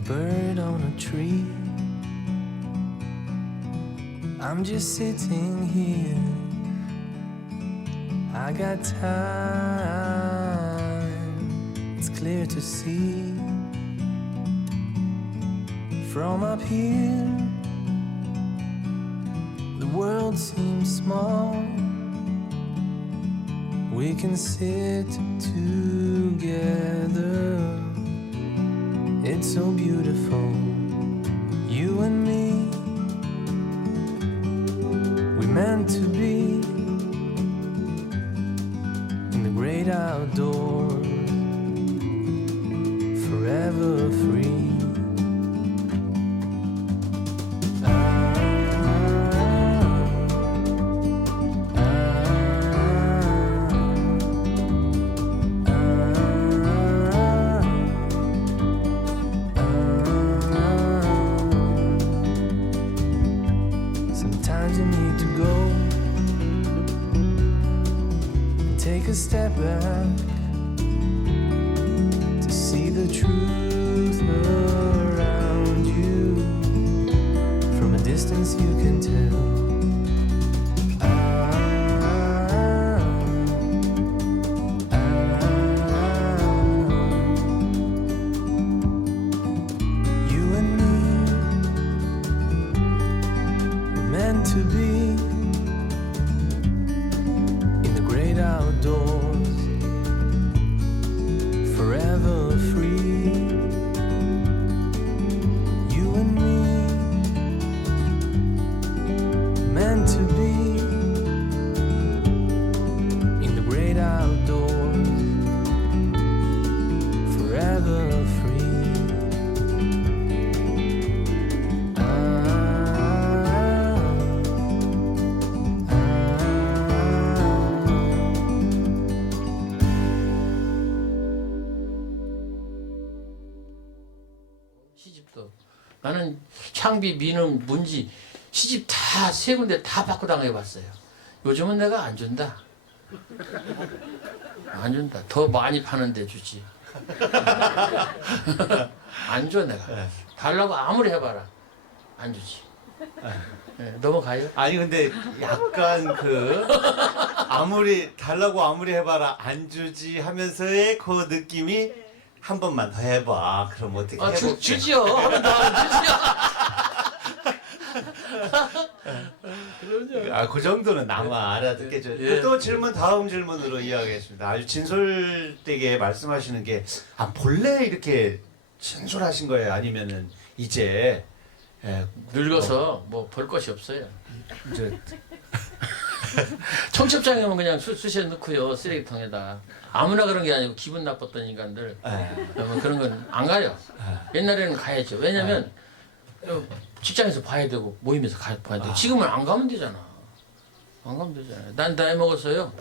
a bird on a tree. I'm just sitting here. I got time. It's clear to see. From up here, the world seems small. We can sit together. It's so beautiful, you and me. We meant to be in the great outdoors, forever free. Sometimes you need to go and take a step back to see the truth around you. From a distance you can tell. You and me were meant to be in the great outdoors, forever free. You and me meant to be in the great outdoors, forever free. 시집도 나는 창비, 민음, 문지 시집 다 세 군데 다 받고 당해봤어요. 요즘은 내가 안 준다. 안 준다. 더 많이 파는데 주지. 안 줘 내가. 달라고 아무리 해봐라. 안 주지. 네, 넘어가요? 아니 근데 약간 그 아무리 달라고 아무리 해봐라 안 주지 하면서의 그 느낌이 한 번만 더 해봐. 그럼 어떻게 아, 해볼게. 주지요. 하면 더 주지요. 그럼요. 아, 그 정도는 나만 알아듣겠죠. 예. 또 질문 다음 질문으로 이어가겠습니다. 아주 진솔되게 말씀하시는 게 본래 이렇게 진솔하신 거예요? 아니면은 이제 늙어서 뭐 볼 것이 없어요. 이제 청첩장에 오면 그냥 쑤셔 넣고요. 쓰레기통에다. 아무나 그런 게 아니고 기분 나빴던 인간들 뭐 그런 건 안 가요. 옛날에는 가야죠. 왜냐면 직장에서 봐야 되고 모임에서 봐야 되고 지금은 안 가면 되잖아. 안 가면 되잖아요. 난 나이 먹었어요.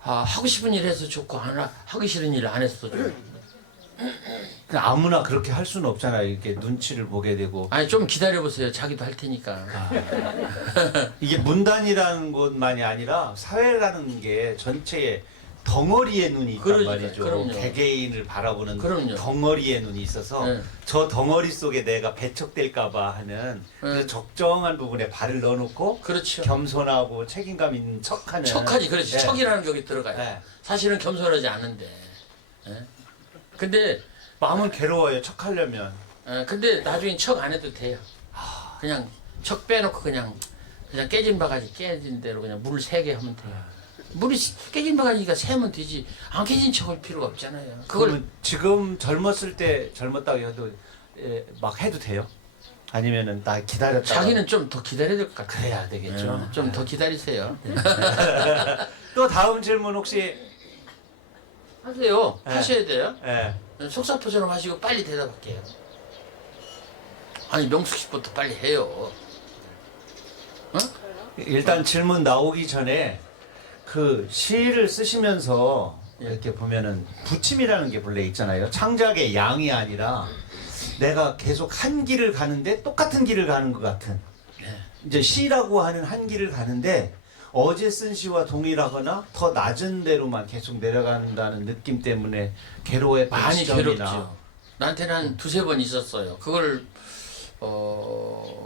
하고 싶은 일 해서 좋고 하기 싫은 일 안 해서 좋고. 아무나 그렇게 할 수는 없잖아요. 이렇게 눈치를 보게 되고. 아니 좀 기다려보세요. 자기도 할 테니까. 이게 문단이라는 것만이 아니라 사회라는 게 전체에 덩어리의 눈이 있단 그러니까요. 말이죠. 그럼요. 개개인을 바라보는 그럼요. 덩어리의 눈이 있어서 네. 저 덩어리 속에 내가 배척될까봐 하는 그래서 적정한 부분에 발을 넣어놓고 그렇죠. 겸손하고 책임감 있는 척하는 척하지. 그렇지. 네. 척이라는 게 여기 들어가요. 네. 사실은 겸손하지 않은데. 예? 근데 마음은 괴로워요. 척하려면. 근데 나중엔 척 안 해도 돼요. 그냥 척 빼놓고 그냥 깨진 바가지 깨진 대로 그냥 물 3개 하면 돼요. 물이 깨진 바가지니까 세면 되지. 안 깨진 척할 필요가 없잖아요. 그걸 그러면 지금 젊었을 때 젊었다고 해도 막 해도 돼요? 아니면은 나 기다렸다가 자기는 좀 더 기다려야 될 것 같아요. 그래야 되겠죠. 좀 더 기다리세요. 또 다음 질문 혹시 하세요. 네. 하셔야 돼요. 예. 속사포처럼 하시고 빨리 대답할게요. 아니 명숙 씨부터 빨리 해요. 일단 질문 나오기 전에 그 시를 쓰시면서 이렇게 보면은 부침이라는 게 본래 있잖아요. 창작의 양이 아니라 내가 계속 한 길을 가는데 똑같은 길을 가는 것 같은. 이제 시라고 하는 한 길을 가는데 어제 쓴 시와 동일하거나 더 낮은 데로만 계속 내려간다는 느낌 때문에 괴로워했던 많이 시점이나 괴롭죠. 나한테는 한 두세 번 있었어요. 그걸 어떤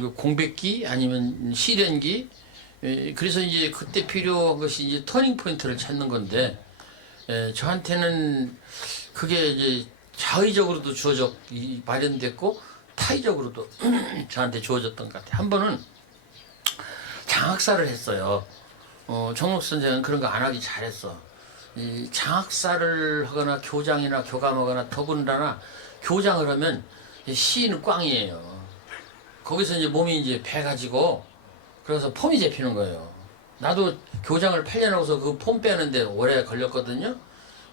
그 공백기 아니면 시련기 그래서 이제 그때 필요한 것이 이제 터닝 포인트를 찾는 건데 저한테는 그게 이제 자의적으로도 마련됐고 타의적으로도 저한테 주어졌던 것 같아요. 한 번은 장학사를 했어요. 정록 선생은 그런 거 안 하기 잘했어. 이 장학사를 하거나 교장이나 교감하거나 더군다나 교장을 하면 시인은 꽝이에요. 거기서 이제 몸이 이제 배가지고 그래서 폼이 잡히는 거예요. 나도 교장을 8년 하고서 그 폼 빼는데 오래 걸렸거든요.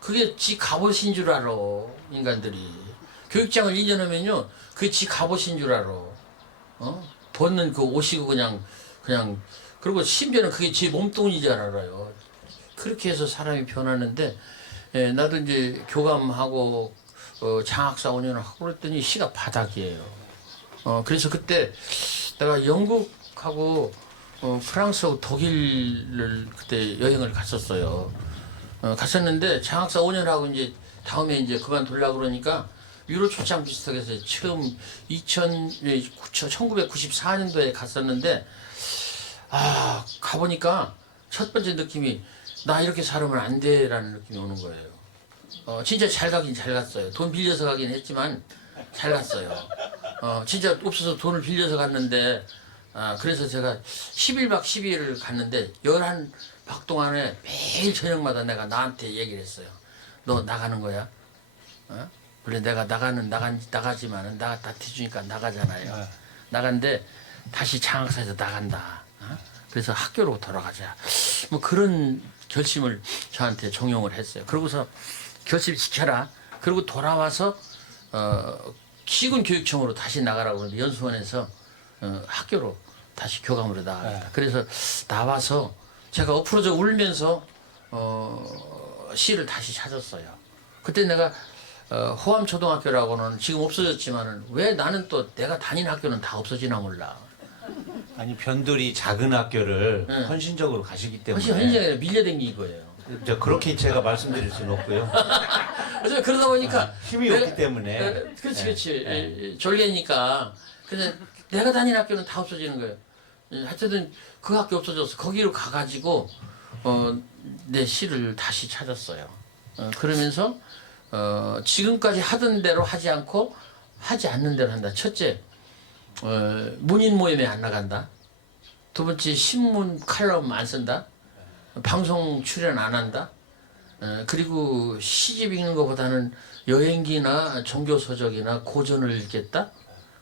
그게 지 갑옷인 줄 알아, 인간들이. 교육장을 2년 하면요, 그게 지 갑옷인 줄 알아. 벗는 그 옷이고 그냥, 그리고 심지어는 그게 지 몸뚱인 줄 알아요. 그렇게 해서 사람이 변하는데, 나도 이제 교감하고, 장학사 5년을 하고 그랬더니 시가 바닥이에요. 그래서 그때 내가 영국하고 프랑스하고 독일을 그때 여행을 갔었어요. 갔었는데 장학사 5년 하고 이제 다음에 이제 그만두려고 그러니까 유로 초청 비슷하게 해서 처음 1994년도에 갔었는데 가보니까 첫 번째 느낌이 나 이렇게 살면 안 돼라는 느낌이 오는 거예요. 진짜 잘 가긴 잘 갔어요. 돈 빌려서 가긴 했지만 잘 갔어요. 진짜 없어서 돈을 빌려서 갔는데 그래서 제가 11박 12일을 갔는데 11박 동안에 매일 저녁마다 내가 나한테 얘기를 했어요. 너 나가는 거야? 원래 내가 나가지만은 나 뒤주니까 나가잖아요. 나간데 다시 장학사에서 나간다. 그래서 학교로 돌아가자. 뭐 그런 결심을 저한테 종용을 했어요. 그러고서 결심 지켜라. 그리고 돌아와서 시군교육청으로 다시 나가라고 하는데 연수원에서 학교로 다시 교감으로 나가겠다. 그래서 나와서 제가 엎어져 울면서 시를 다시 찾았어요. 그때 내가 호암초등학교라고는 지금 없어졌지만은 왜 나는 또 내가 다닌 학교는 다 없어지나 몰라. 아니 변두리 작은 학교를 헌신적으로 가시기 때문에 헌신적으로 밀려댕긴 거예요. 그렇게 제가 말씀드릴 수는 없고요. 그래서 그러다 보니까 힘이 없기 때문에. 그렇지. 졸개니까. 근데 내가 다닌 학교는 다 없어지는 거예요. 하여튼 그 학교 없어져서 거기로 가가지고 내 시를 다시 찾았어요. 그러면서 지금까지 하던 대로 하지 않고 하지 않는 대로 한다. 첫째, 문인 모임에 안 나간다. 두 번째, 신문 칼럼 안 쓴다. 방송 출연 안 한다. 그리고 시집 읽는 것보다는 여행기나 종교서적이나 고전을 읽겠다.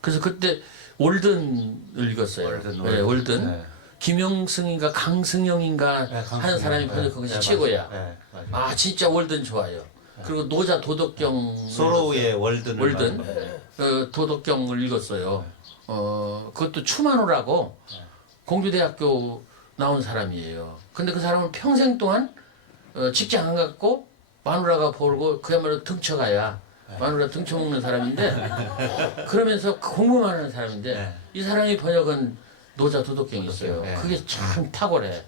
그래서 그때 월든을 읽었어요. 월든. 네. 김영승인가 강승영인가 하는 사람이 번역한 것이 최고야. 맞아요. 진짜 월든 좋아요. 그리고 노자 도덕경 소로우의 월든을 도덕경을 읽었어요. 그것도 추만호라고 공주대학교 나온 사람이에요. 근데 그 사람은 평생 동안 직장 안 갖고 마누라가 벌고 그야말로 등쳐가야 마누라 등쳐먹는 사람인데 그러면서 공부만 하는 사람인데 이 사람이 번역은 노자 도덕경이 있어요. 그게 참 탁월해.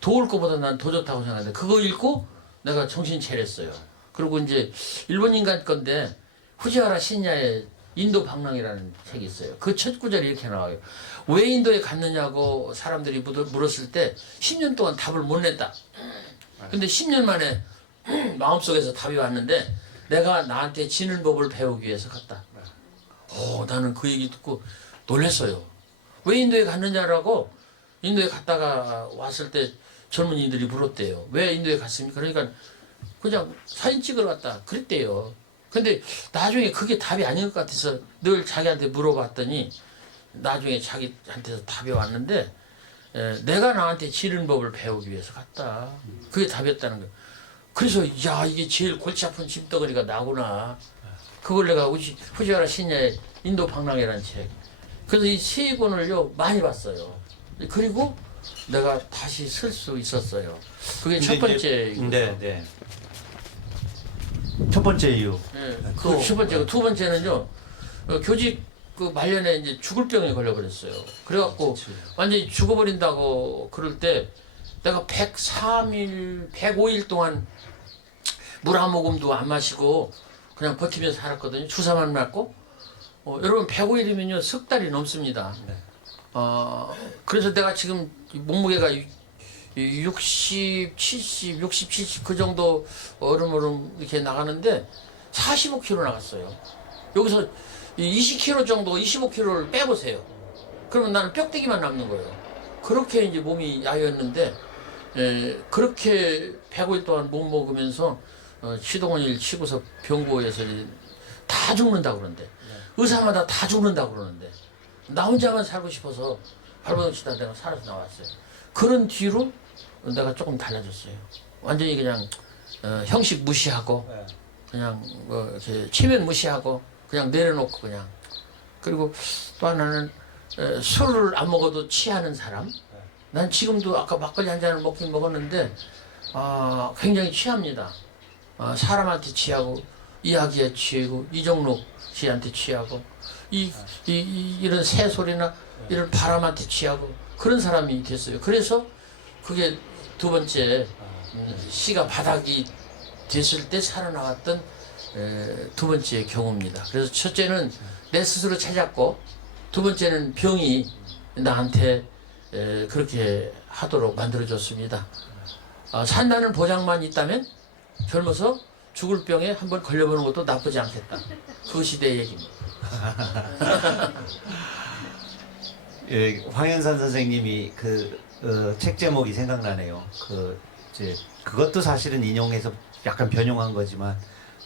도울 거보다 난 더 좋다고 생각하는데 그거 읽고 내가 정신 차렸어요. 그리고 이제 일본 인간 건데 후지와라 신야의 인도 방랑이라는 책이 있어요. 그 첫 구절이 이렇게 나와요. 왜 인도에 갔느냐고 사람들이 물었을 때 10년 동안 답을 못 냈다. 근데 10년 만에 마음속에서 답이 왔는데 내가 나한테 지는 법을 배우기 위해서 갔다. 나는 그 얘기 듣고 놀랐어요. 왜 인도에 갔느냐라고 인도에 갔다가 왔을 때 젊은이들이 물었대요. 왜 인도에 갔습니까? 그러니까 그냥 사진 찍으러 갔다 그랬대요. 근데 나중에 그게 답이 아닌 것 같아서 늘 자기한테 물어봤더니 나중에 자기한테서 답이 왔는데 내가 나한테 지는 법을 배우기 위해서 갔다. 그게 답이었다는 거예요. 그래서 이게 제일 골치 아픈 짐덩어리가 나구나. 그걸 내가 후지와라 신야의 인도 방랑이라는 책. 그래서 이 세 권을요 많이 봤어요. 그리고 내가 다시 쓸 수 있었어요. 그게 첫 번째. 네. 첫 번째 이유. 그 첫 번째고 두 번째는요. 교직 그 말년에 이제 죽을 병에 걸려버렸어요. 그래갖고 완전히 죽어버린다고 그럴 때 내가 103일, 105일 동안 물 한 모금도 안 마시고 그냥 버티면서 살았거든요. 주사만 맞고. 여러분 105일이면요 석 달이 넘습니다. 네. 그래서 내가 지금 몸무게가 60, 70, 60, 70 그 정도 얼음얼음 이렇게 나가는데 45kg 나갔어요. 여기서 20kg 정도, 25kg를 빼보세요. 그러면 나는 뼈대기만 남는 거예요. 그렇게 이제 몸이 야였는데 그렇게 105일 동안 못 먹으면서 시동원일 치고서 병고에서 다 죽는다고 그러는데 의사마다 다 죽는다고 그러는데 나 혼자만 살고 싶어서 발버둥 치다 내가 살아서 나왔어요. 그런 뒤로 내가 조금 달라졌어요. 완전히 그냥 형식 무시하고 그냥 뭐 이렇게 체면 무시하고 그냥 내려놓고 그냥 그리고 또 하나는 술을 안 먹어도 취하는 사람. 난 지금도 아까 막걸리 한 잔을 먹긴 먹었는데 굉장히 취합니다. 사람한테 취하고 이야기에 취하고 이종록 씨한테 취하고 이런 새소리나 이런 바람한테 취하고 그런 사람이 됐어요. 그래서 그게 두 번째 시가 바닥이 됐을 때 살아나왔던 두 번째 경우입니다. 그래서 첫째는 내 스스로 찾았고 두 번째는 병이 나한테 그렇게 하도록 만들어줬습니다. 산다는 보장만 있다면 젊어서 죽을 병에 한번 걸려보는 것도 나쁘지 않겠다. 그것이 내 얘기입니다. 예, 황현산 선생님이 책 제목이 생각나네요. 그것도 사실은 인용해서 약간 변형한 거지만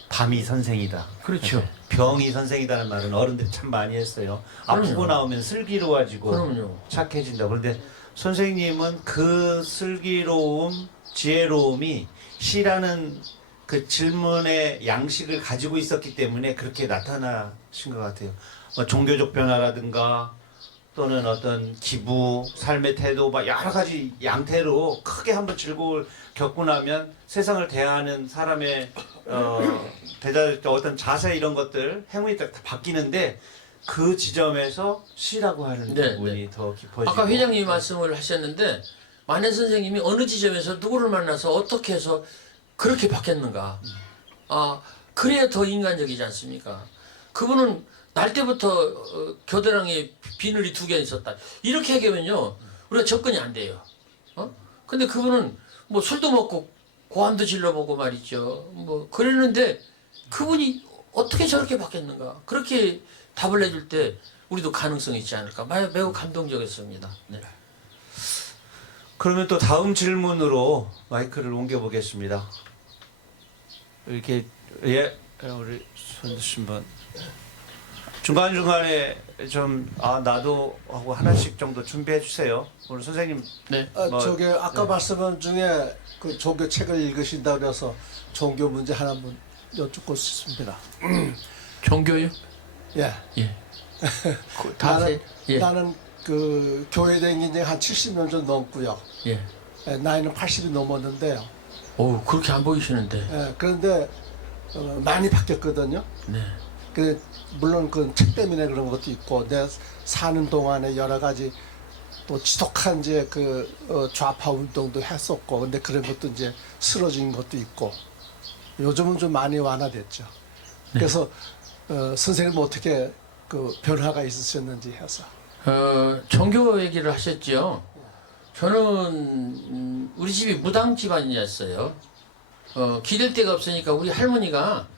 밤이 선생이다. 그렇죠. 병이 선생이다는 말은 어른들이 참 많이 했어요. 아프고 그럼요. 나오면 슬기로워지고 그럼요. 착해진다. 그런데 선생님은 그 슬기로움, 지혜로움이 시라는 그 질문의 양식을 가지고 있었기 때문에 그렇게 나타나신 것 같아요. 종교적 변화라든가 또는 어떤 기부, 삶의 태도, 막 여러 가지 양태로 크게 한번 즐거움을 겪고 나면 세상을 대하는 사람의 어떤 자세 이런 것들, 행운이 다 바뀌는데 그 지점에서 시라고 하는 네, 부분이 더 깊어지고. 아까 회장님이 말씀을 하셨는데 만해 선생님이 어느 지점에서 누구를 만나서 어떻게 해서 그렇게 바뀌었는가. 그래야 더 인간적이지 않습니까? 그분은 날 때부터 겨드랑이에 비늘이 2개 있었다. 이렇게 얘기하면요 우리가 접근이 안 돼요. 근데 그분은 뭐 술도 먹고 고함도 질러보고 말이죠. 뭐 그랬는데 그분이 어떻게 저렇게 바뀌었는가. 그렇게 답을 해줄 때 우리도 가능성이 있지 않을까. 매우 감동적이었습니다. 네. 그러면 또 다음 질문으로 마이크를 옮겨보겠습니다. 이렇게 우리 손주신 분 중간중간에 좀 나도 하고 하나씩 정도 준비해 주세요. 오늘 선생님. 네. 저게 아까 말씀한 중에 그 종교 책을 읽으신다 그래서 종교 문제 하나만 여쭙고 싶습니다. 종교요? 예. 예. 나는 그 교회 다닌 지 한 70년 좀 넘고요. 예. 나이는 80이 넘었는데요. 오 그렇게 안 보이시는데. 그런데 많이 바뀌었거든요. 네. 물론 그 책 때문에 그런 것도 있고 내 사는 동안에 여러 가지 또 지독한 이제 좌파 운동도 했었고 근데 그런 것도 이제 쓰러진 것도 있고 요즘은 좀 많이 완화됐죠. 그래서 선생님 어떻게 그 변화가 있으셨는지 해서. 종교 얘기를 하셨죠. 저는 우리 집이 무당 집안이었어요. 기댈 데가 없으니까 우리 할머니가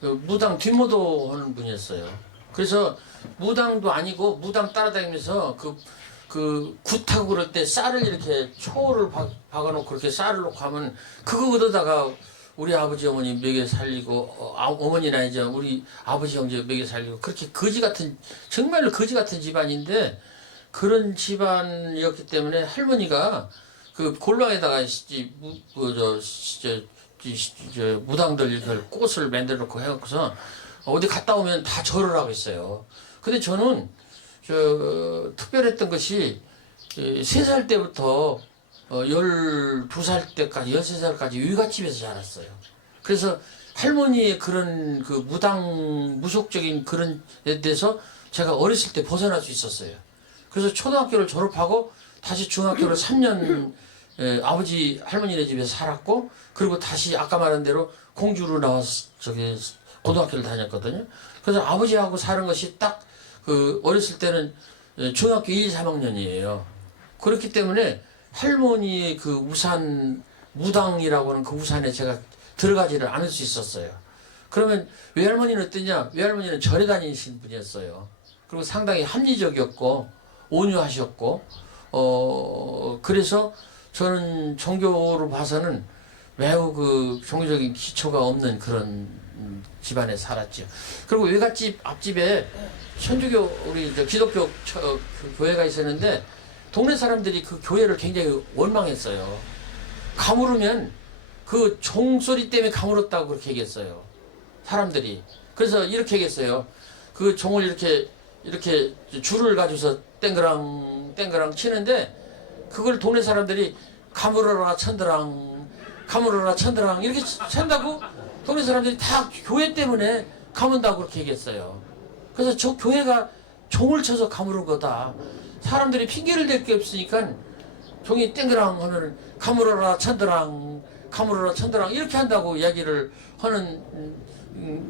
무당 뒷모도 하는 분이었어요. 그래서 무당도 아니고 무당 따라다니면서 그 굿하고 그럴 때 쌀을 이렇게 초를 박아놓고 그렇게 쌀을 놓고 하면 그거 얻어다가 우리 아버지 어머니 먹여 살리고 어머니나 이제 우리 아버지 형제 먹여 살리고 그렇게 거지 같은 정말로 거지 같은 집안인데 그런 집안이었기 때문에 할머니가 그 골방에다가 무당들 이렇게 꽃을 만들어 놓고 해갖고서 어디 갔다 오면 다 절을 하고 있어요. 근데 저는 특별했던 것이 3살 때부터 12살 때까지 13살까지 유이갓집에서 자랐어요. 그래서 할머니의 그런 그 무속적인 그런 데 대해서 제가 어렸을 때 벗어날 수 있었어요. 그래서 초등학교를 졸업하고 다시 중학교를 3년 아버지 할머니네 집에서 살았고 그리고 다시 아까 말한 대로 공주로 나와서 고등학교를 다녔거든요. 그래서 아버지하고 사는 것이 딱 그 어렸을 때는 중학교 1, 3학년이에요. 그렇기 때문에 할머니의 그 우산 무당이라고 하는 그 우산에 제가 들어가지를 않을 수 있었어요. 그러면 외할머니는 어땠냐? 외할머니는 절에 다니신 분이었어요. 그리고 상당히 합리적이었고 온유하셨고 그래서 저는 종교로 봐서는 매우 그 종교적인 기초가 없는 그런 집안에 살았죠. 그리고 외갓집 앞집에 천주교 우리 기독교 그 교회가 있었는데 동네 사람들이 그 교회를 굉장히 원망했어요. 가물으면 그 종소리 때문에 가물었다고 그렇게 얘기했어요. 사람들이. 그래서 이렇게 얘기했어요. 그 종을 이렇게 줄을 가지고서 땡그랑 땡그랑 치는데 그걸 동네 사람들이 가물어라 천드랑 가물어라 천드랑 이렇게 찬다고 동네 사람들이 다 교회 때문에 가문다고 그렇게 얘기했어요. 그래서 저 교회가 종을 쳐서 가물은 거다. 사람들이 핑계를 댈 게 없으니까 종이 땡그랑 하면 가물어라 천드랑 가물어라 천드랑 이렇게 한다고 이야기를 하는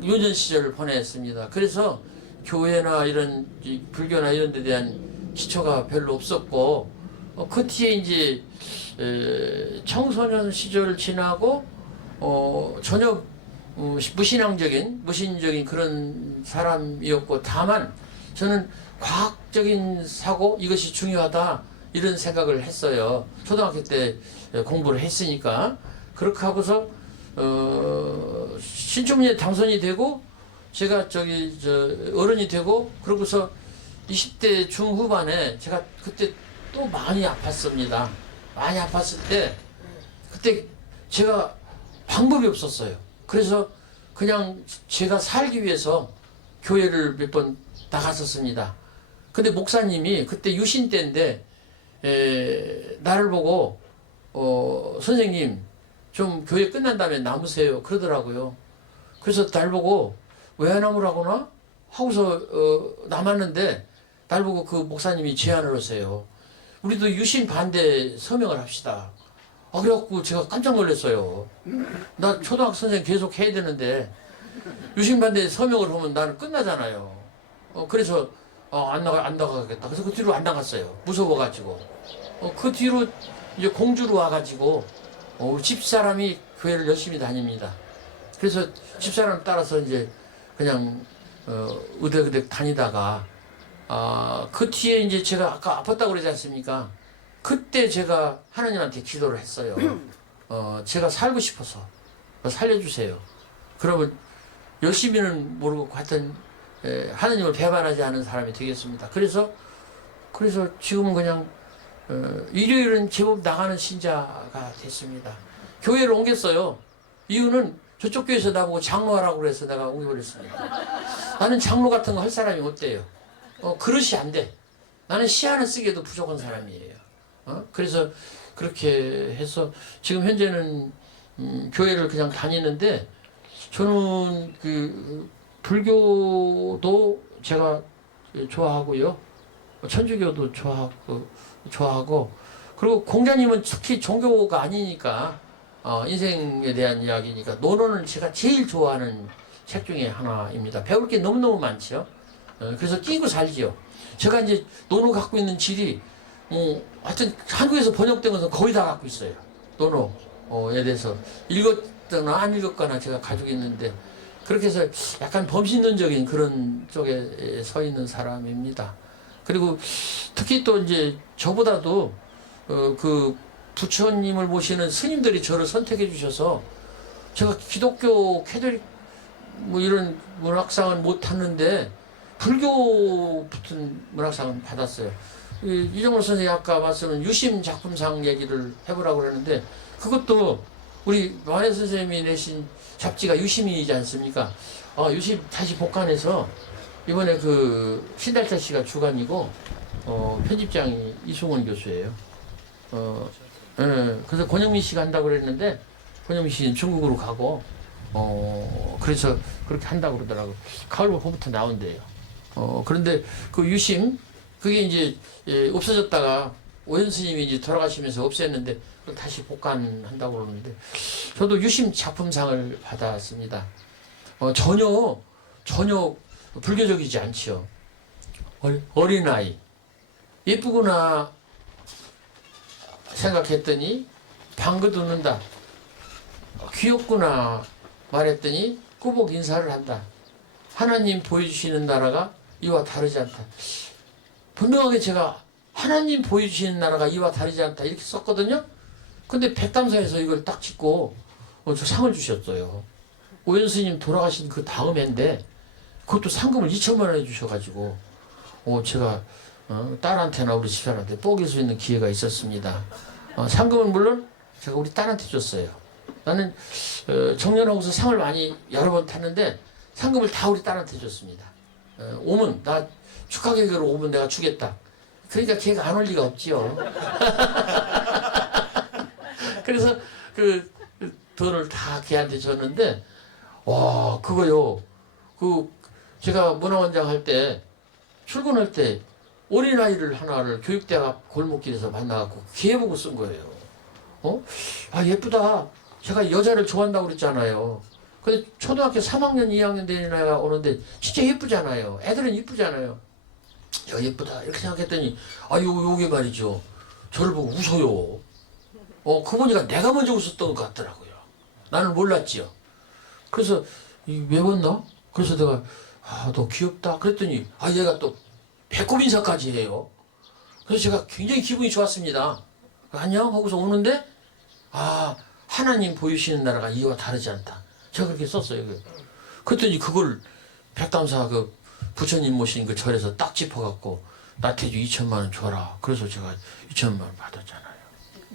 유년 시절을 보냈습니다. 그래서 교회나 이런 불교나 이런 데 대한 기초가 별로 없었고 그 뒤에 이제 청소년 시절을 지나고 전혀 무신적인 그런 사람이었고 다만 저는 과학적인 사고 이것이 중요하다 이런 생각을 했어요. 초등학교 때 공부를 했으니까 그렇게 하고서 신춘문예 당선이 되고 제가 어른이 되고 그러고서 20대 중후반에 제가 그때 또 많이 아팠습니다. 많이 아팠을 때 그때 제가 방법이 없었어요. 그래서 그냥 제가 살기 위해서 교회를 몇 번 나갔었습니다. 근데 목사님이 그때 유신 때인데 나를 보고 선생님 좀 교회 끝난 다음에 남으세요 그러더라고요. 그래서 날 보고 왜 안 남으라고나 하고서 남았는데 날 보고 그 목사님이 제안을 하세요. 우리도 유신 반대 서명을 합시다. 그래갖고 제가 깜짝 놀랐어요. 나 초등학교 선생님 계속 해야 되는데 유신 반대 서명을 하면 나는 끝나잖아요. 그래서 안 나가겠다. 그래서 그 뒤로 안 나갔어요. 무서워가지고. 그 뒤로 이제 공주로 와가지고 우리 집사람이 교회를 열심히 다닙니다. 그래서 집사람 따라서 이제 그냥 으득으득 다니다가 그 뒤에 이제 제가 아까 아팠다고 그러지 않습니까? 그때 제가 하나님한테 기도를 했어요. 제가 살고 싶어서 살려주세요. 그러면 열심히는 모르고 하여튼 하나님을 배반하지 않은 사람이 되겠습니다. 그래서 지금은 그냥 일요일은 제법 나가는 신자가 됐습니다. 교회를 옮겼어요. 이유는 저쪽 교회에서 나보고 장로하라고 그래서 내가 옮겨버렸습니다. 나는 장로 같은 거 할 사람이 어때요? 그릇이 안 돼. 나는 시 하나 쓰기에도 부족한 사람이에요. 그래서 그렇게 해서 지금 현재는 교회를 그냥 다니는데 저는 그 불교도 제가 좋아하고요. 천주교도 좋아하고 그리고 공자님은 특히 종교가 아니니까 인생에 대한 이야기니까 논어는 제가 제일 좋아하는 책 중에 하나입니다. 배울 게 너무너무 많죠. 그래서 끼고 살지요. 제가 이제 논어 갖고 있는 질이 하여튼 한국에서 번역된 것은 거의 다 갖고 있어요. 논어에 대해서 읽었거나 안 읽었거나 제가 가지고 있는데 그렇게 해서 약간 범신론적인 그런 쪽에 서 있는 사람입니다. 그리고 특히 또 이제 저보다도 그 부처님을 모시는 스님들이 저를 선택해 주셔서 제가 기독교 캐톨릭 뭐 이런 문학상은 못 탔는데 불교 붙은 문학상은 받았어요. 이정로 선생님이 아까 말씀은 유심 작품상 얘기를 해보라고 그러는데 그것도 우리 만해 선생님이 내신 잡지가 유심이지 않습니까? 유심 다시 복간해서 이번에 그 신달철 씨가 주간이고 편집장이 이승원 교수예요. 그래서 권영민 씨가 한다고 그랬는데 권영민 씨는 중국으로 가고 그래서 그렇게 한다고 그러더라고. 가을부터 나온대요. 그런데 그 유심 그게 이제 없어졌다가 오현 스님이 이제 돌아가시면서 없앴는데 그걸 다시 복간한다고 그러는데 저도 유심 작품상을 받았습니다. 전혀 불교적이지 않지요. 어린아이 예쁘구나 생각했더니 방긋 웃는다. 귀엽구나 말했더니 꾸벅 인사를 한다. 하나님 보여주시는 나라가 이와 다르지 않다. 분명하게 제가 하나님 보여주시는 나라가 이와 다르지 않다 이렇게 썼거든요. 근데 백담사에서 이걸 딱 찍고 저 상을 주셨어요. 오연스님 돌아가신 그 다음 해인데 그것도 상금을 2천만 원 해주셔가지고 제가 딸한테나 우리 집사람한테 뽀길 수 있는 기회가 있었습니다. 상금은 물론 제가 우리 딸한테 줬어요. 나는 정년하고서 상을 많이 여러 번 탔는데 상금을 다 우리 딸한테 줬습니다. 오면 나 축하 계획으로 오면 내가 주겠다. 그러니까 걔가 안 올 리가 없지요. 그래서 그 돈을 다 걔한테 줬는데 와 그거요. 제가 문화원장 할 때 출근할 때 어린아이를 하나를 교육대학 앞 골목길에서 만나갖고 걔 보고 쓴 거예요. 예쁘다. 제가 여자를 좋아한다고 그랬잖아요. 근데 초등학교 3학년, 2학년 되는 애가 오는데 진짜 예쁘잖아요. 애들은 예쁘잖아요. 야 예쁘다 이렇게 생각했더니 요게 말이죠. 저를 보고 웃어요. 그 보니까 내가 먼저 웃었던 것 같더라고요. 나는 몰랐지요. 그래서 왜 웃나? 그래서 내가 너 귀엽다 그랬더니 얘가 또 배꼽 인사까지 해요. 그래서 제가 굉장히 기분이 좋았습니다. 안녕 하고서 오는데 하나님 보이시는 나라가 이와 다르지 않다. 제가 그렇게 썼어요. 그랬더니 그걸 백담사 그 부처님 모신 그 절에서 딱 짚어갖고 나태주 2천만 원 줘라. 그래서 제가 2천만 원 받았잖아요.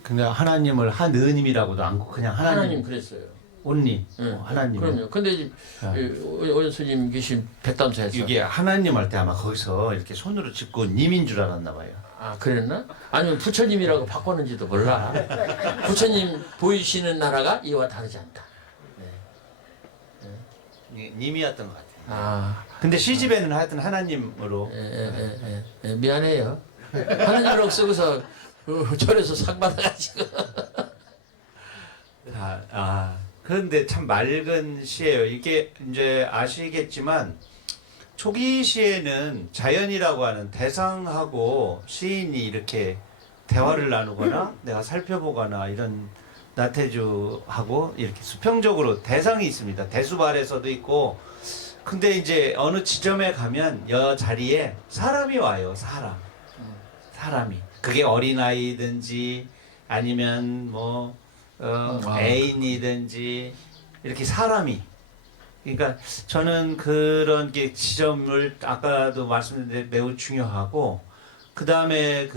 그냥 하나님을 하느님이라고도 않고 그냥 하나님 그랬어요. 온리 네, 하나님. 그럼요. 근데 오연 스님 계신 백담사에서 이게 하나님 할 때 아마 거기서 이렇게 손으로 짚고 님인 줄 알았나 봐요. 그랬나? 아니면 부처님이라고 바꿨는지도 몰라. 부처님 보이시는 나라가 이와 다르지 않다. 님이었던 것 같아요. 근데 시집에는 하여튼 하나님으로. 미안해요. 하나님이라고 쓰고서 절에서 상 받아가지고. 그런데 참 맑은 시예요. 이게 이제 아시겠지만 초기 시에는 자연이라고 하는 대상하고 시인이 이렇게 대화를 나누거나 내가 살펴보거나 이런 나태주하고 이렇게 수평적으로 대상이 있습니다. 대수발에서도 있고. 근데 이제 어느 지점에 가면 여 자리에 사람이 와요. 사람이. 그게 어린아이든지 아니면 애인이든지 이렇게 사람이. 그러니까 저는 그런 게 지점을 아까도 말씀드린 매우 중요하고, 그 다음에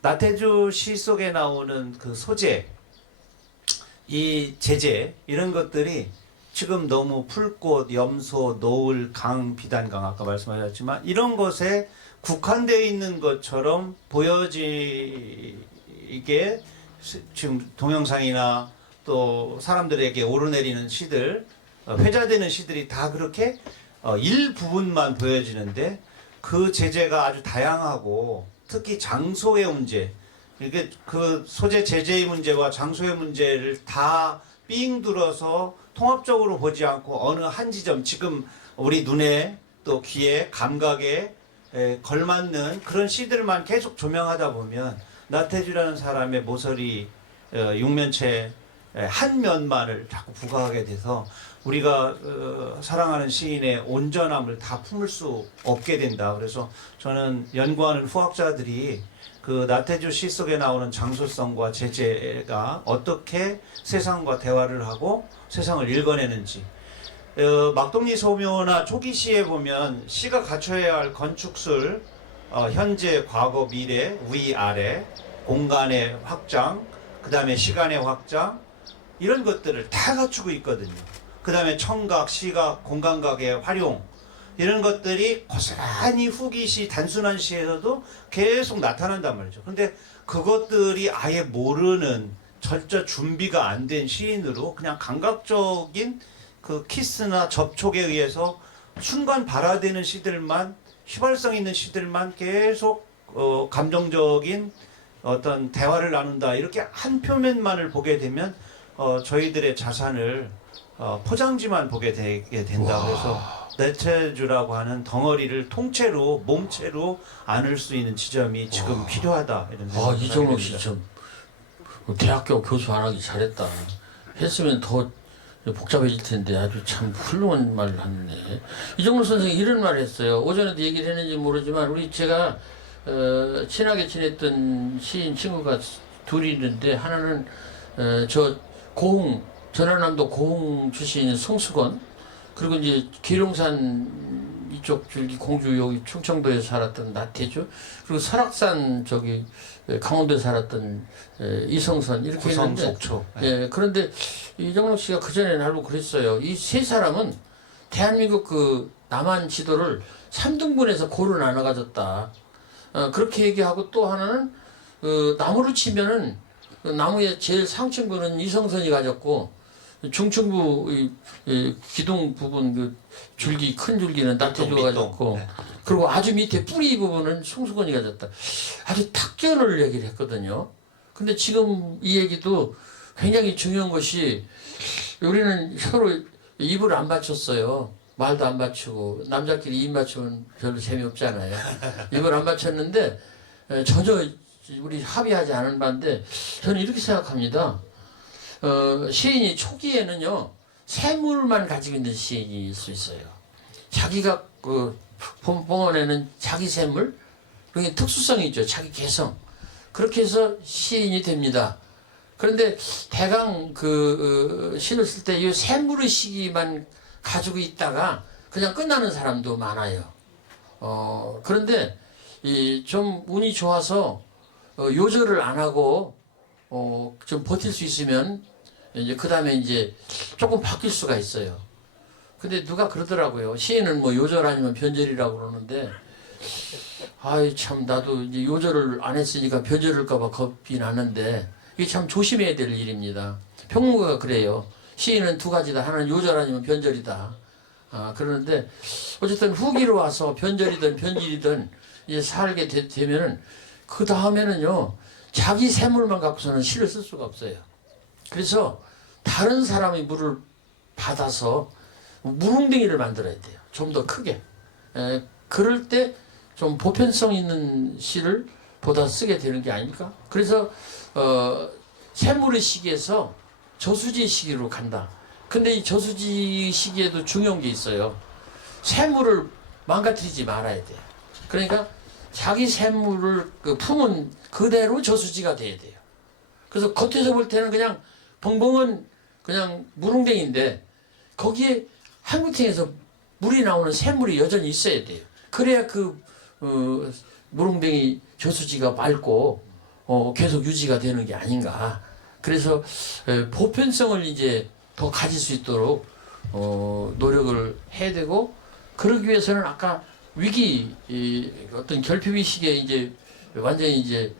나태주 시 속에 나오는 그 소재, 이 제재 이런 것들이 지금 너무 풀꽃, 염소, 노을, 강, 비단강 아까 말씀하셨지만 이런 것에 국한되어 있는 것처럼 보여지게 지금 동영상이나 또 사람들에게 오르내리는 시들, 회자되는 시들이 다 그렇게 일부분만 보여지는데 그 제재가 아주 다양하고 특히 장소의 문제, 이게 그 소재 제재의 문제와 장소의 문제를 다 삥 둘러서 통합적으로 보지 않고 어느 한 지점, 지금 우리 눈에 또 귀에 감각에 걸맞는 그런 시들만 계속 조명하다 보면 나태주라는 사람의 모서리 육면체 한 면만을 자꾸 부각하게 돼서 우리가 사랑하는 시인의 온전함을 다 품을 수 없게 된다. 그래서 저는 연구하는 후학자들이 그 나태주 시 속에 나오는 장소성과 제재가 어떻게 세상과 대화를 하고 세상을 읽어내는지, 막동리 소묘나 초기 시에 보면 시가 갖춰야 할 건축술, 현재, 과거, 미래, 위, 아래, 공간의 확장, 그 다음에 시간의 확장, 이런 것들을 다 갖추고 있거든요. 그 다음에 청각, 시각, 공간각의 활용, 이런 것들이 고스란히 후기 시, 단순한 시에서도 계속 나타난단 말이죠. 근데 그것들이 아예 모르는, 절저 준비가 안 된 시인으로 그냥 감각적인 그 키스나 접촉에 의해서 순간 발화되는 시들만, 휘발성 있는 시들만 계속 감정적인 어떤 대화를 나눈다, 이렇게 한 표면만을 보게 되면 저희들의 자산을 포장지만 보게 되게 된다. 그래서 대체주라고 하는 덩어리를 통째로 몸체로 안을 수 있는 지점이 지금 필요하다. 이런 생각이 이정록 듭니다. 씨참 대학교 교수 안 하기 잘했다. 했으면 더 복잡해질 텐데 아주 참 훌륭한 말을 하네. 이정록 선생이 이런 말을 했어요. 오전에도 얘기를 했는지 모르지만 우리 제가 친하게 지냈던 시인 친구가 둘이 있는데 하나는 저 고흥 전라남도 고흥 출신인 송수건, 그리고 이제 계룡산 이쪽 줄기 공주 여기 충청도에 살았던 나태주, 그리고 설악산 저기 강원도에 살았던 이성선 이렇게 했는데 구성속초. 예, 그런데 이정록 씨가 그 전에 알고 그랬어요. 이 세 사람은 대한민국 그 남한 지도를 3등분해서 고루 나눠 가졌다. 그렇게 얘기하고 또 하나는 나무를 치면은 그 나무의 제일 상층부는 이성선이 가졌고 중층부 이 기둥 부분 그 줄기 큰 줄기는 나태주가 가졌고 네. 그리고 아주 밑에 뿌리 부분은 송수건이 가졌다. 아주 탁전을 얘기를 했거든요. 근데 지금 이 얘기도 굉장히 중요한 것이 우리는 서로 입을 안 받쳤어요. 말도 안 받치고 남자끼리 입 맞추면 별로 재미없잖아요. 입을 안 받쳤는데 전혀 우리 합의하지 않은 바인데 저는 이렇게 생각합니다. 시인이 초기에는요 샘물만 가지고 있는 시인일 수 있어요. 자기가 뿜어내는 자기 샘물, 그게 특수성이 있죠. 자기 개성. 그렇게 해서 시인이 됩니다. 그런데 대강 시를 쓸 때 이 샘물의 시기만 가지고 있다가 그냥 끝나는 사람도 많아요. 그런데 좀 운이 좋아서 요절을 안 하고 좀 버틸 수 있으면 이제 그 다음에 이제 조금 바뀔 수가 있어요. 근데 누가 그러더라고요. 시인은 뭐 요절 아니면 변절이라고 그러는데, 아이 참 나도 이제 요절을 안 했으니까 변절을까봐 겁이 나는데 이게 참 조심해야 될 일입니다. 평론가가 그래요. 시인은 두 가지다. 하나는 요절 아니면 변절이다. 그러는데 어쨌든 후기로 와서 변절이든 변질이든 이제 살게 되면은 그 다음에는요 자기 샘물만 갖고서는 시를 쓸 수가 없어요. 그래서 다른 사람의 물을 받아서 무릉덩이를 만들어야 돼요. 좀 더 크게. 그럴 때 좀 보편성 있는 시를 보다 쓰게 되는 게 아닐까? 그래서 샘물의 시기에서 저수지 시기로 간다. 근데 이 저수지 시기에도 중요한 게 있어요. 샘물을 망가뜨리지 말아야 돼요. 그러니까 자기 샘물을 품은 그대로 저수지가 돼야 돼요. 그래서 겉에서 볼 때는 그냥 벙벙은 그냥 무릉덩이인데 거기에 한구탱에서 물이 나오는 샘물이 여전히 있어야 돼요. 그래야 무릉덩이 저수지가 맑고 계속 유지가 되는 게 아닌가. 그래서 보편성을 이제 더 가질 수 있도록 노력을 해야 되고, 그러기 위해서는 아까 위기 어떤 결핍의 시기에 이제 완전히 이제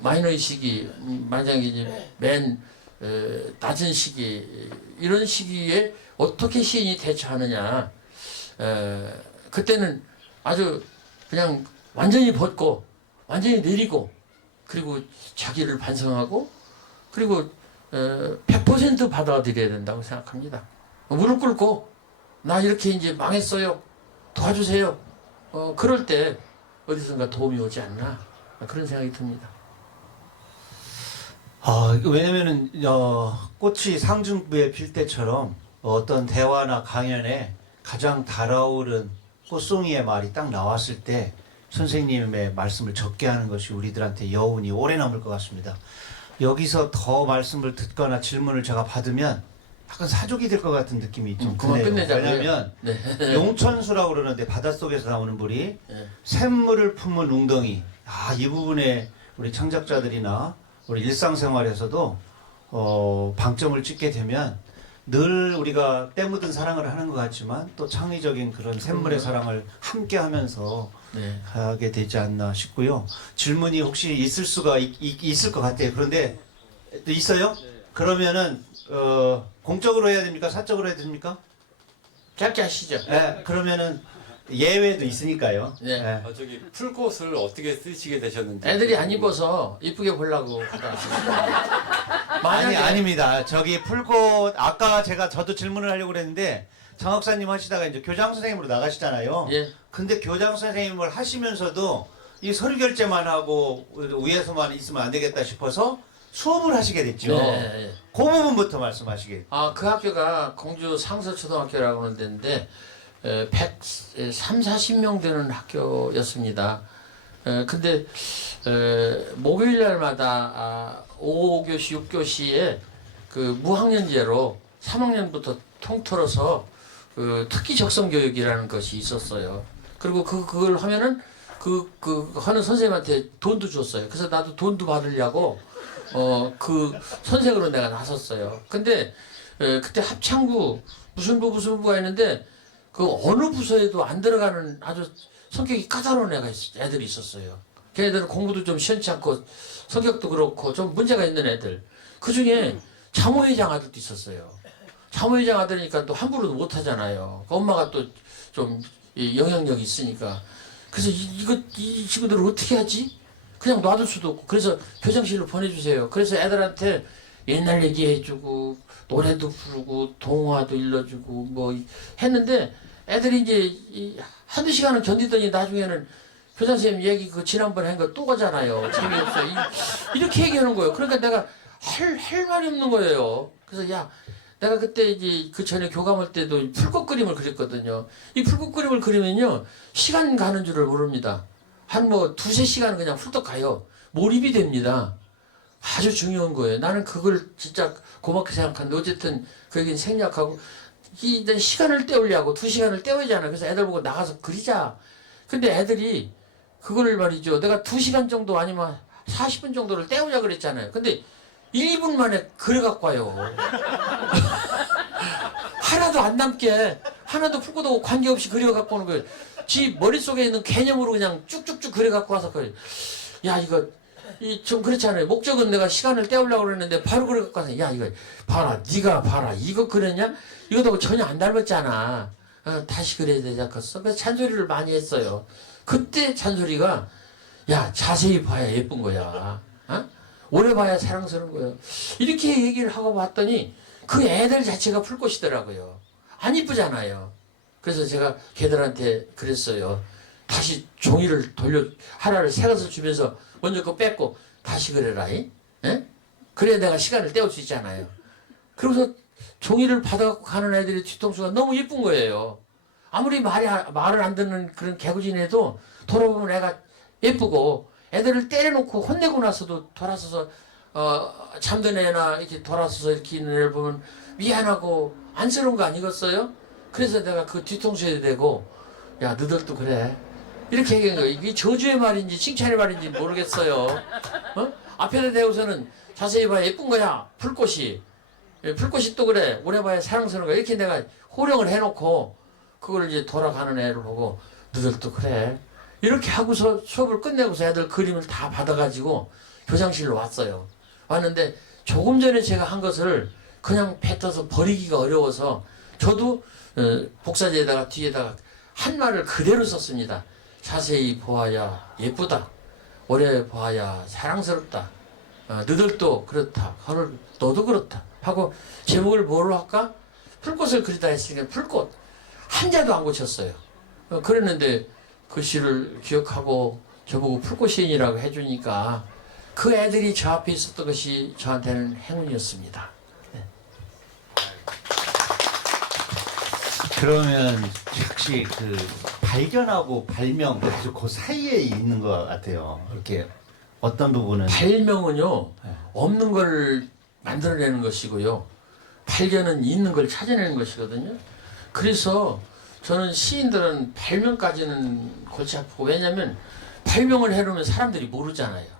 마이너의 시기, 만약에 이제 맨 낮은 시기, 이런 시기에 어떻게 시인이 대처하느냐. 그때는 아주 그냥 완전히 벗고 완전히 내리고 그리고 자기를 반성하고 그리고 100% 받아들여야 된다고 생각합니다. 무릎 꿇고 나 이렇게 이제 망했어요. 도와주세요. 그럴 때 어디선가 도움이 오지 않나 그런 생각이 듭니다. 왜냐면은 꽃이 상중부에 필 때처럼 어떤 대화나 강연에 가장 달아오른 꽃송이의 말이 딱 나왔을 때 선생님의 말씀을 적게 하는 것이 우리들한테 여운이 오래 남을 것 같습니다. 여기서 더 말씀을 듣거나 질문을 제가 받으면 약간 사족이 될 것 같은 느낌이 좀 그만 드네요. 끝내자고요. 왜냐하면 네. 용천수라고 그러는데 바닷속에서 나오는 물이 네. 샘물을 품은 웅덩이. 이 부분에 우리 창작자들이나 우리 일상생활에서도 방점을 찍게 되면 늘 우리가 때 묻은 사랑을 하는 것 같지만 또 창의적인 그런 샘물의 사랑을 함께 하면서 네. 하게 되지 않나 싶고요. 질문이 혹시 있을 수가 있을 것 같아요. 그런데 또 있어요? 그러면은 공적으로 해야 됩니까? 사적으로 해야 됩니까? 짧게 하시죠. 네, 그러면은 예외도 있으니까요. 네. 네. 저기 풀꽃을 어떻게 쓰시게 되셨는지. 애들이 안 입어서 이쁘게 보려고 하다. 만약에 아닙니다. 저기 풀꽃 아까 저도 질문을 하려고 그랬는데 장학사님 하시다가 이제 교장 선생님으로 나가시잖아요. 예. 근데 교장 선생님을 하시면서도 이 서류 결제만 하고 위에서만 있으면 안 되겠다 싶어서 수업을 하시게 됐죠. 네. 그 부분부터 말씀하시게. 그 학교가 공주 상서초등학교라고 하는 데인데 130-40명 되는 학교였습니다. 근데 목요일 날마다 5교시, 6교시에 그 무학년제로 3학년부터 통틀어서 그 특기 적성 교육이라는 것이 있었어요. 그리고 그걸 하면은 그 하는 선생님한테 돈도 줬어요. 그래서 나도 돈도 받으려고 그 선생으로 내가 나섰어요. 근데 그때 합창부 무슨 부가 있는데 그 어느 부서에도 안 들어가는 아주 성격이 까다로운 애들이 있었어요. 걔네들은 공부도 좀 시원치 않고 성격도 그렇고 좀 문제가 있는 애들. 그 중에 자모회장 아들도 있었어요. 자모회장 아들이니까 또 함부로도 못 하잖아요. 그 엄마가 또 좀 영향력이 있으니까. 그래서 이 친구들을 어떻게 하지? 그냥 놔둘 수도 없고. 그래서 교장실로 보내주세요. 그래서 애들한테 옛날 얘기해주고 노래도 부르고 동화도 일러주고 뭐 했는데 애들이 이제 한두 시간은 견디더니 나중에는 교장 선생님 얘기 그 지난번에 한 거 또 가잖아요. 재미없어. 이렇게 얘기하는 거예요. 그러니까 내가 할 말이 없는 거예요. 그래서 야, 내가 그때 이제 그 전에 교감 할 때도 풀꽃 그림을 그렸거든요. 이 풀꽃 그림을 그리면요, 시간 가는 줄을 모릅니다. 한 뭐 2-3시간 그냥 훌떡 가요. 몰입이 됩니다. 아주 중요한 거예요. 나는 그걸 진짜 고맙게 생각하는데 어쨌든 그 얘기는 생략하고 이 시간을 때우려고 2시간을 때우잖아. 그래서 애들 보고 나가서 그리자. 근데 애들이 그걸 말이죠. 내가 2시간 정도 아니면 40분 정도를 때우자 그랬잖아요. 근데 1-2분 만에 그려갖고 와요. 하나도 안 남게 하나도 풀고도 관계없이 그려갖고 오는 거예요. 지 머릿속에 있는 개념으로 그냥 쭉쭉쭉 그려갖고 와서 그래. 야 이거 좀 그렇잖아요. 목적은 내가 시간을 때우려고 그랬는데 바로 그려갖고 와서 야 이거 봐라 네가 봐라 이거 그렸냐? 이거도 전혀 안 닮았잖아. 다시 그려야 되지 않겠어? 그래서 잔소리를 많이 했어요. 그때 잔소리가 야 자세히 봐야 예쁜 거야. 오래 봐야 사랑스러운 거예요. 이렇게 얘기를 하고 봤더니 그 애들 자체가 풀꽃이더라고요. 안 이쁘잖아요. 그래서 제가 걔들한테 그랬어요. 다시 종이를 하나를 새 것을 주면서 먼저 그거 뺏고 다시 그래라. 예? 그래야 내가 시간을 때울 수 있잖아요. 그러면서 종이를 받아갖고 가는 애들의 뒤통수가 너무 예쁜 거예요. 아무리 말을 안 듣는 그런 개구진 애도 돌아보면 애가 예쁘고 애들을 때려놓고 혼내고 나서도 돌아서서 잠든 애나 이렇게 돌아서서 이렇게 있는 애를 보면 미안하고 안쓰러운 거 아니겠어요? 그래서 내가 그 뒤통수에 대고 야 너들도 그래 이렇게 얘기한 거예요. 이게 저주의 말인지 칭찬의 말인지 모르겠어요. 앞에다 대고서는 자세히 봐야 예쁜 거야. 풀꽃이 또 그래 오래 봐야 사랑스러운 거야. 이렇게 내가 호령을 해놓고 그걸 이제 돌아가는 애를 보고 너들도 그래 이렇게 하고서 수업을 끝내고서 애들 그림을 다 받아가지고 교장실로 왔어요. 왔는데 조금 전에 제가 한 것을 그냥 뱉어서 버리기가 어려워서 저도 복사지에다가 뒤에다가 한 말을 그대로 썼습니다. 자세히 보아야 예쁘다. 오래 보아야 사랑스럽다. 너들도 그렇다. 너도 그렇다. 하고 제목을 뭐로 할까? 풀꽃을 그리다 했으니까 풀꽃. 한자도 안 고쳤어요. 그랬는데 글씨를 기억하고 저보고 풀꽃시인이라고 해주니까 그 애들이 저 앞에 있었던 것이 저한테는 행운이었습니다. 네. 그러면 혹시 그 발견하고 발명 그 사이에 있는 것 같아요. 이렇게 어떤 부분은 발명은요 네. 없는 걸 만들어내는 것이고요. 발견은 있는 걸 찾아내는 것이거든요. 그래서 저는 시인들은 발명까지는 골치 아프고 왜냐하면 발명을 해놓으면 사람들이 모르잖아요.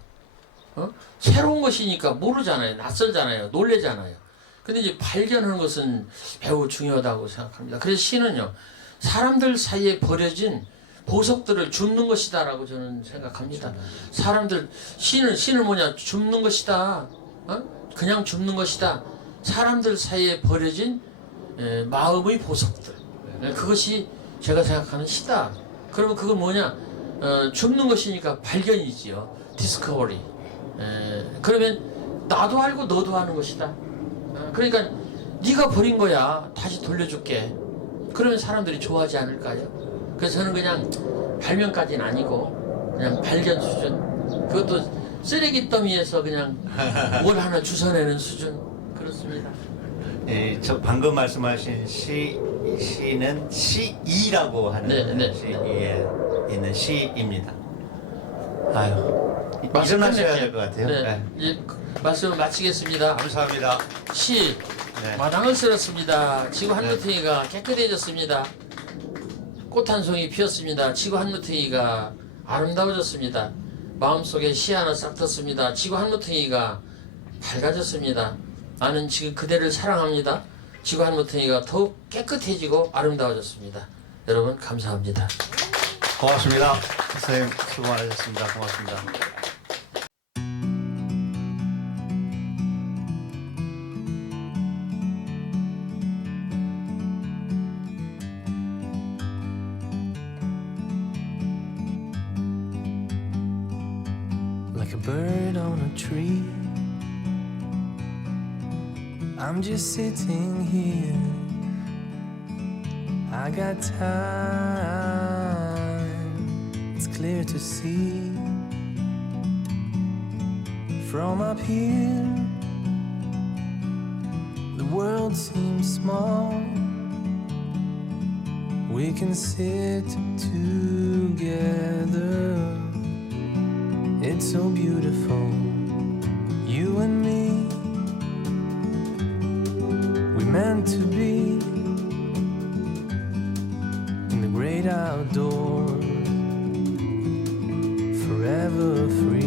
새로운 것이니까 모르잖아요. 낯설잖아요. 놀래잖아요. 근데 이제 발견하는 것은 매우 중요하다고 생각합니다. 그래서 시는요 사람들 사이에 버려진 보석들을 줍는 것이다라고 저는 생각합니다. 사람들 시는 뭐냐 줍는 것이다. 그냥 줍는 것이다. 사람들 사이에 버려진 마음의 보석들. 그것이 제가 생각하는 시다. 그러면 그건 뭐냐? 줍는 것이니까 발견이지요. 디스커버리. 그러면 나도 알고 너도 아는 것이다. 그러니까 네가 버린 거야. 다시 돌려줄게. 그러면 사람들이 좋아하지 않을까요? 그래서 저는 그냥 발명까지는 아니고 그냥 발견 수준. 그것도 쓰레기 더미에서 그냥 뭘 하나 주워내는 수준. 그렇습니다. 예, 저 방금 말씀하신 시는 시이라고 하는 시에 있는 시입니다. 아유, 일어나셔야 될 것 같아요. 네. 네. 이제 말씀을 마치겠습니다. 감사합니다. 시 네. 마당을 쓸었습니다. 지구 한 무탱이가 깨끗해졌습니다. 꽃 한 송이 피었습니다. 지구 한 무탱이가 아름다워졌습니다. 마음속에 시 하나 싹 떴습니다. 지구 한 무탱이가 밝아졌습니다. 나는 지금 그대를 사랑합니다. 지구 한 무탱이가 더욱 깨끗해지고 아름다워졌습니다. 여러분 감사합니다. 고맙습니다. 선생님 수고 많으셨습니다. 고맙습니다. Like a bird on a tree, I'm just sitting here. I got time, it's clear to see. From up here, the world seems small. We can sit together. It's so beautiful, you and me. We meant to be in the great outdoors, forever free.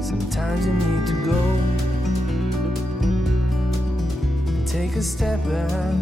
Sometimes you need to go and take a step back